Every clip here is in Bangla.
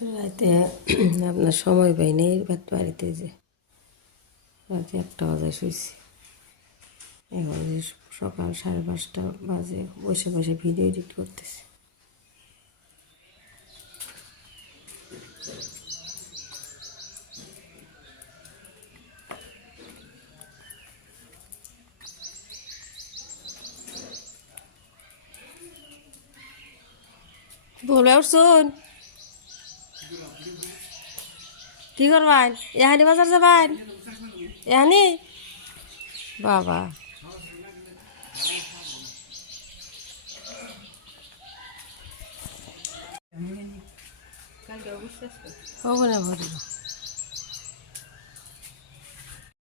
রাতে আপনার সময় পাই নেই বাড়িতে যে রাতে 1টা বাজে শুয়েছি। এখন যে সকাল 5:30 বাজে বসে বসে ভিডিও এডিট করতেছি। বলে শুন কি করবেন? এহানি বাজার যাবেন? এহানি বাবা ওখানে ভরিব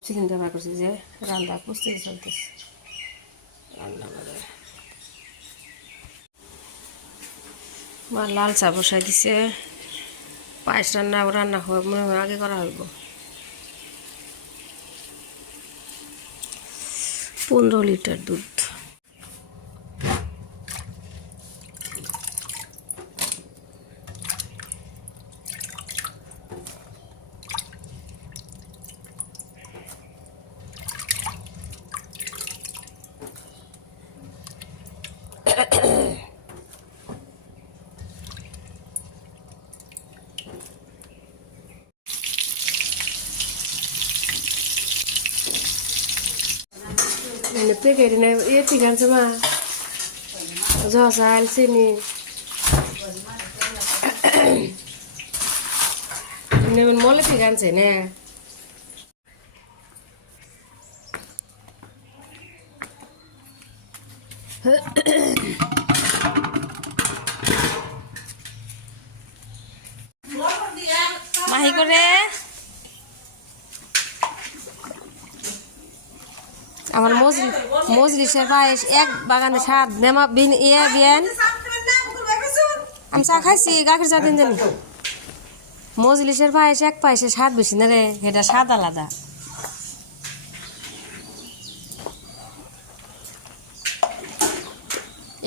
চিকেন রান্না করছি যে রান্না প্রস্তুতি চলতেছে। রান্না করে মা লাল চা বসাই দিছে। পায়েস রান্না রান্না হবে মনে হয় আগে করা হইব। 15 লিটার দুধ। Peguei, né? Ia pegando sama Josal sini. Ini man mole pegan sini. Mahi kore. আমার মজলিসের পায়েস এক বাগানে স্বাদ নেমা বিন ইয়ে বিয়ান আমি চা খাইছি গাখের চা দিন জানি মজলিসের পায়েস এক পায়েসে স্বাদ বেশি না রে এটা স্বাদ আলাদা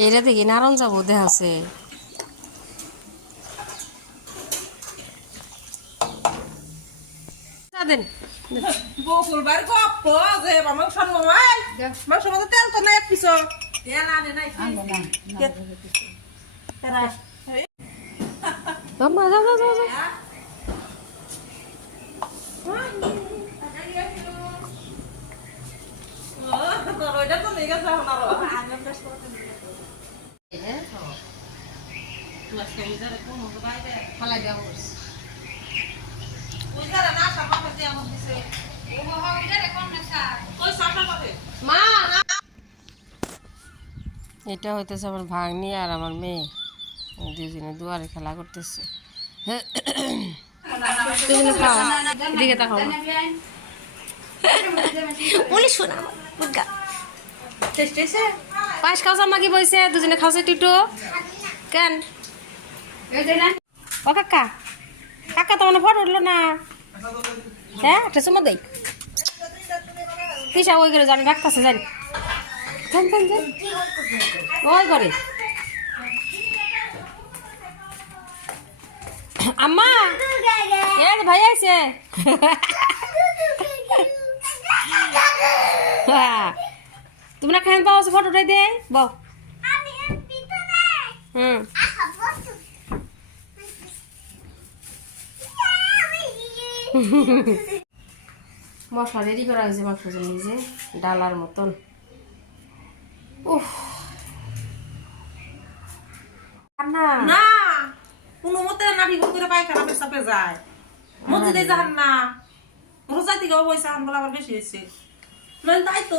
এটা দেখি নারন যাবো দেখা আছে দেন বকুলবার গপ্প যে মাংস নয় মাংস মধ্যে তেল তো নাই এক পিস তেল আনে নাই মাম্মা যাও যাও যাও ওইটা তো লেগে যাও না ফালাই দেওয়া এটা হইতেছে আমার ভাগ্নি আর আমার মেয়ে দুজনে দুয়ারে খেলা করতেছে এদিকে তাকাও বলি শোনা পায়েস খাওয়া মা কি বলছে দুজনে খাওয়াছে টিটো কেন ও কাকা কাকা তো মানে ফটো উঠলো না হ্যাঁ একটা সময় দেই কিসা ওই করে জানি ডাকতেছে জানি ওই করে আম্মা এ ভাই আছে তোমরা খান পাও ফটো উঠাই দে বউ হুম মশলা রেডি করা হয়েছে মাংস নিজে ডালার মতন না না কোনো মতে নাড়ি করে পায়খানা পেছাপে যায় মসজিদে যান না রোজা থেকে পয়সা আনবো আবার বেশি হয়েছে তাই তো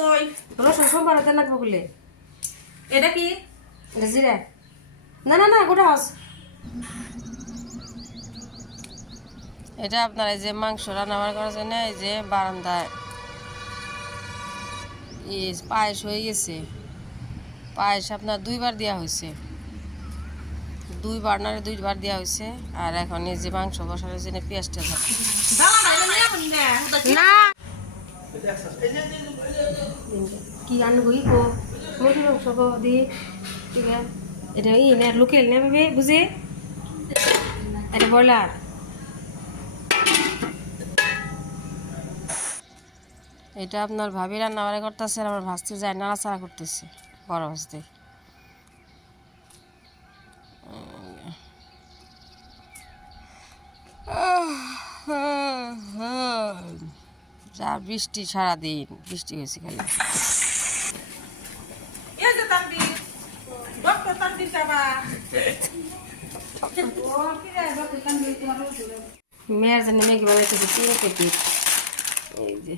রসুন সোমবার হতে লাগবে বলে এটা কি এটা জিরা না না না গোটা হাস এটা আপনার এই যে মাংস রান্না করার জন্য এই যে বারান্দায় পায়েস হয়ে গেছে পায়েস আপনার 2বার দেওয়া হয়েছে 2বার দেওয়া হয়েছে আর এখন এই যে মাংস বসানোর জন্য পেঁয়াজটা না কি আনবো ইকো মুরগি মাংস দিয়ে ঠিক আছে এটা লোকেল নেবে বুঝে এটা ব্রয়লার এটা আপনার ভাবি রান্না বাড়ি করতেছে, আর আমার ভাজতে যায় নাড়াচাড়া করতেছে বড় ভাজতে। যা বৃষ্টি, সারাদিন বৃষ্টি হয়েছে খালি। এই যে তানবীর, ডক্টর তানবীর বাবা। মেয়ের জন্য ম্যাগি বানাইতেছি 3 প্যাকেট। এই যে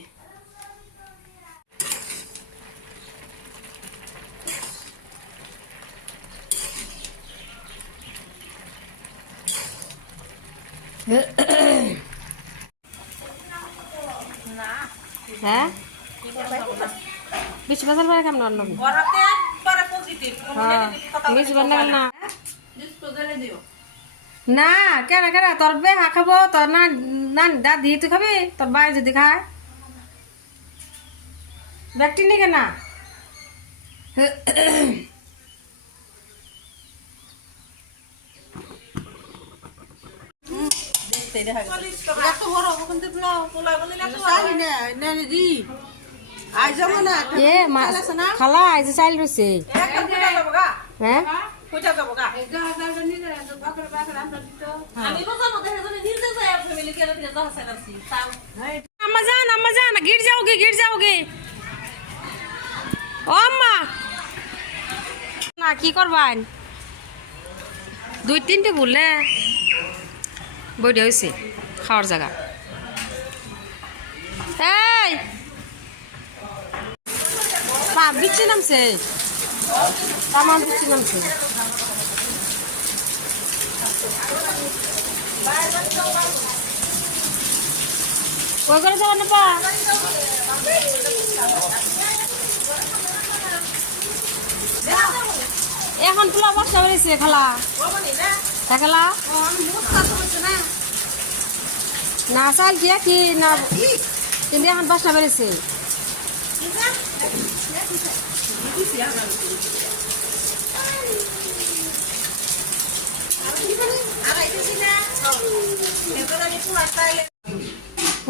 হ্যাঁ বেশি বাজার পরে কেমন অন্য ওরাতে একবারে পজিটিভ, কোনো নেগেটিভ কথা বেশি বান্না না ডিসপোজালে দিও। না কেন কেন তোর বেহা খাবো, তোর না না দাদি তুই খাবি, তোর বাই যদি খায় ব্যাগটি নেই কেনা। এত বড় ওখান থেকে পোলা বলে না এ খালা এই যে চাইল রয়েছে। হ্যাঁ কইটা যাবো গা? আমি বোঝানো দেখে যদি নিজে যাই ফ্যামিলি কেন দিয়ে যাওয়া চাইছি তাও अम्मा जान गिर जाओगे ओ अम्मा ना की करबान 2-3टे बोलले বইটা হইছে খাওয়ার জায়গা। এই পা বিচি নামছে, তামাম বিচি নামছে। ওই করে যাবো না পা, এখন পোলা বসা বেরিয়েছে খালা খালা না চাল দিয়া কি না কিন্তু এখন বসা বেরিয়েছে।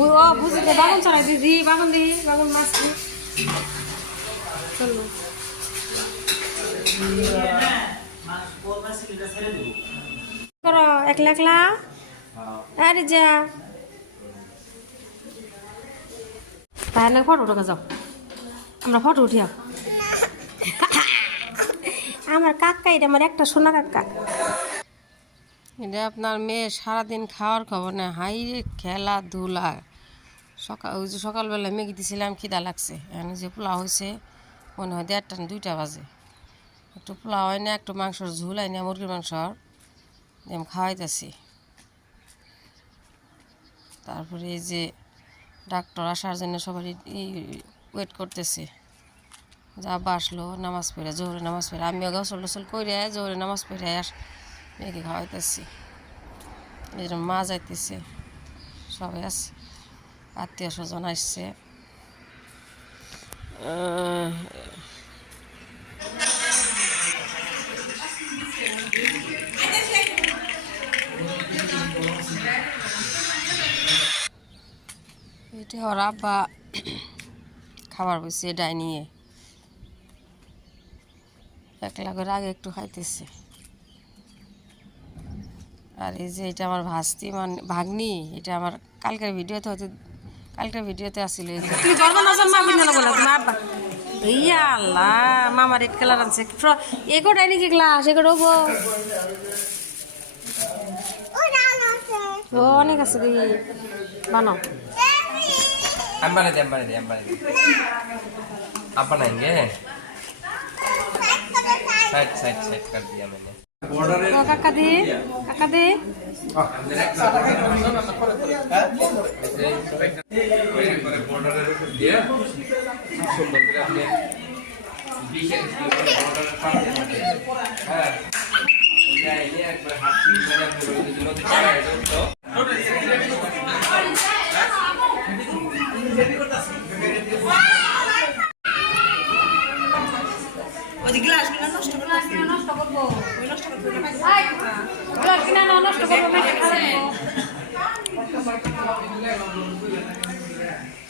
ও বুঝতে বাগুন ছড়াই দিদি, বাগুন দিই, বাগুন মাছ চলো করো একলা একলা। আরে যা তাহলে ফটো উঠে যাও, আমরা ফটো উঠিয়া। আমার কাকা, এটা আমার একটা সোনা কাকা। এটা আপনার মেয়ে সারাদিন খাওয়ার খবর না, হাই খেলাধুলা। ওই যে সকালবেলা ম্যাগি দিয়েছিলাম, খিদা লাগছে, এখন যে পোলাও হয়েছে মনে হয় 1:30-2টা বাজে। একটু পোলাও হয় না, একটু মাংসর ঝোল হয় না, মুরগির মাংসর আমি খাওয়াইতেছি। তারপরে এই যে ডাক্তার আসার জন্য সবাই ওয়েট করতেছে। যা আসলো নামাজ পড়ে, জোহরে নামাজ পড়ে, আমিও গোসল টোসল করে জোহরে নামাজ পড়ে মেয়েকে খাওয়াইতেছি। এই যে মা যাইতেছে, সবাই আছে, আত্মীয় স্বজন আসছে। এটা ওর আব্বা খাবার বসে ডাইনিয়ে একলা করে আগে একটু খাইতেছে। আর এই যে এটা আমার ভাস্তি মানে ভাগ্নি, এটা আমার কালকের ভিডিওতে হয়তো আসছিল। তুমি জন্ম না জন্ম আপনি না বলা তোমার আব্বা ইয়া আল্লাহ মামা রেড কালার আনছে এগো ডাইনি কি গ্লাস এগো রোবো ও অনেক আছে কি বানাও। अंबाने दे आप बनाएंगे। साइड कर दिया मैंने। काका दे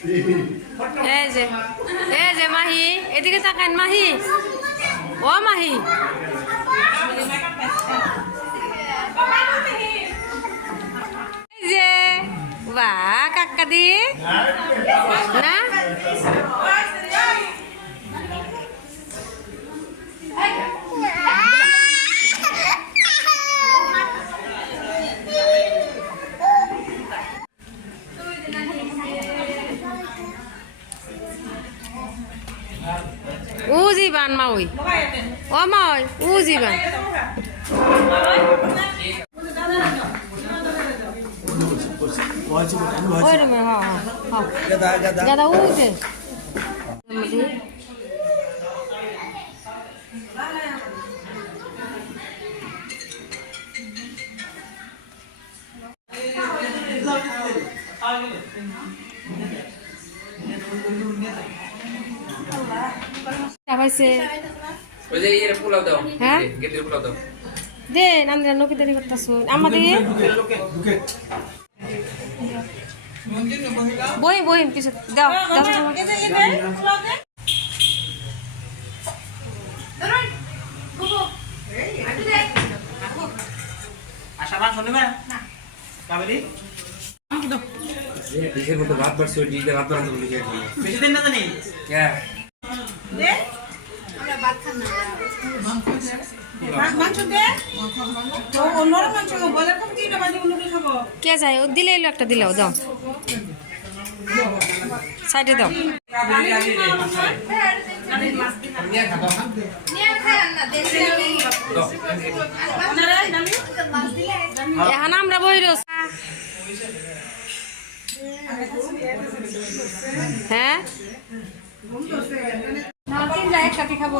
এই যে মাহি এদিকে তাকান মাহি ও মাহি এই যে বাহ কাকা দি না ujiban mau oh mau ujiban ôi rồi mà họ gada uji পাইছে ওই যে এর পোলাও দাও হ্যাঁ গেটের পোলাও দাও দে নান্দরা নকি দেরি করতেছ আমাদের বই বই কিছু দাও দাও আশা বান শুনবে না কাবেরি দেশের মতো ভাত বাড়ছে ওই ডিজে ভাত বাড়ছে বলে খেয়ে বেশি দিন না জানি কে কে যায় ও দিলে এলো একটা দিলেও দাও সাইডে দাও এখন আমরা বই রোজ হ্যাঁ একসাথে খাবো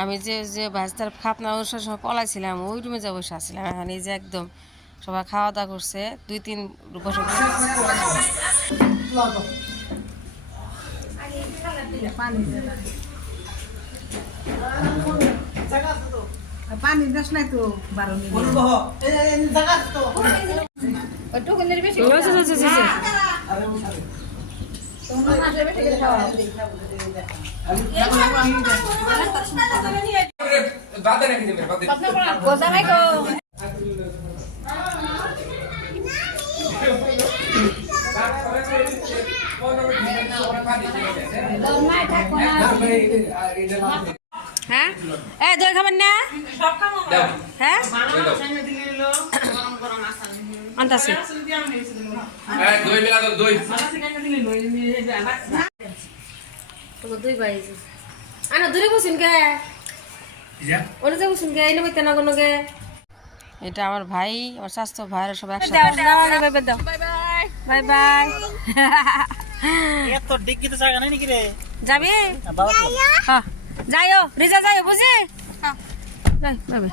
আমি যে যে ভাজতার খাপনা অনুষ্ঠান সব পলাইছিলাম ওই রুমে যা বসে আসছিলাম এখন এই যে একদম সবাই খাওয়া দাওয়া করছে 2-3 বছর পানি দেশ নাই তো 12 বাদে রেখে দিবে বাদে হ্যাঁ এ দই খাবেন না দাও হ্যাঁ দাও আনতাছি এই দই মিলা দাও দই তো দই ভাই আনা দূরে বসুন কে ওরে যে বসুন কে এনে বইতে না কোনো কে এটা আমার ভাই আমার স্বাস্থ্য ভাইরা সব একসাথে বাই বাই দাও বাই বাই বাই বাই এত ডিগ্গিতে জায়গা নাই নাকি রে যাবি হ্যাঁ যাইও রিজা যাইও বুঝি হ্যাঁ যাই বাই বাই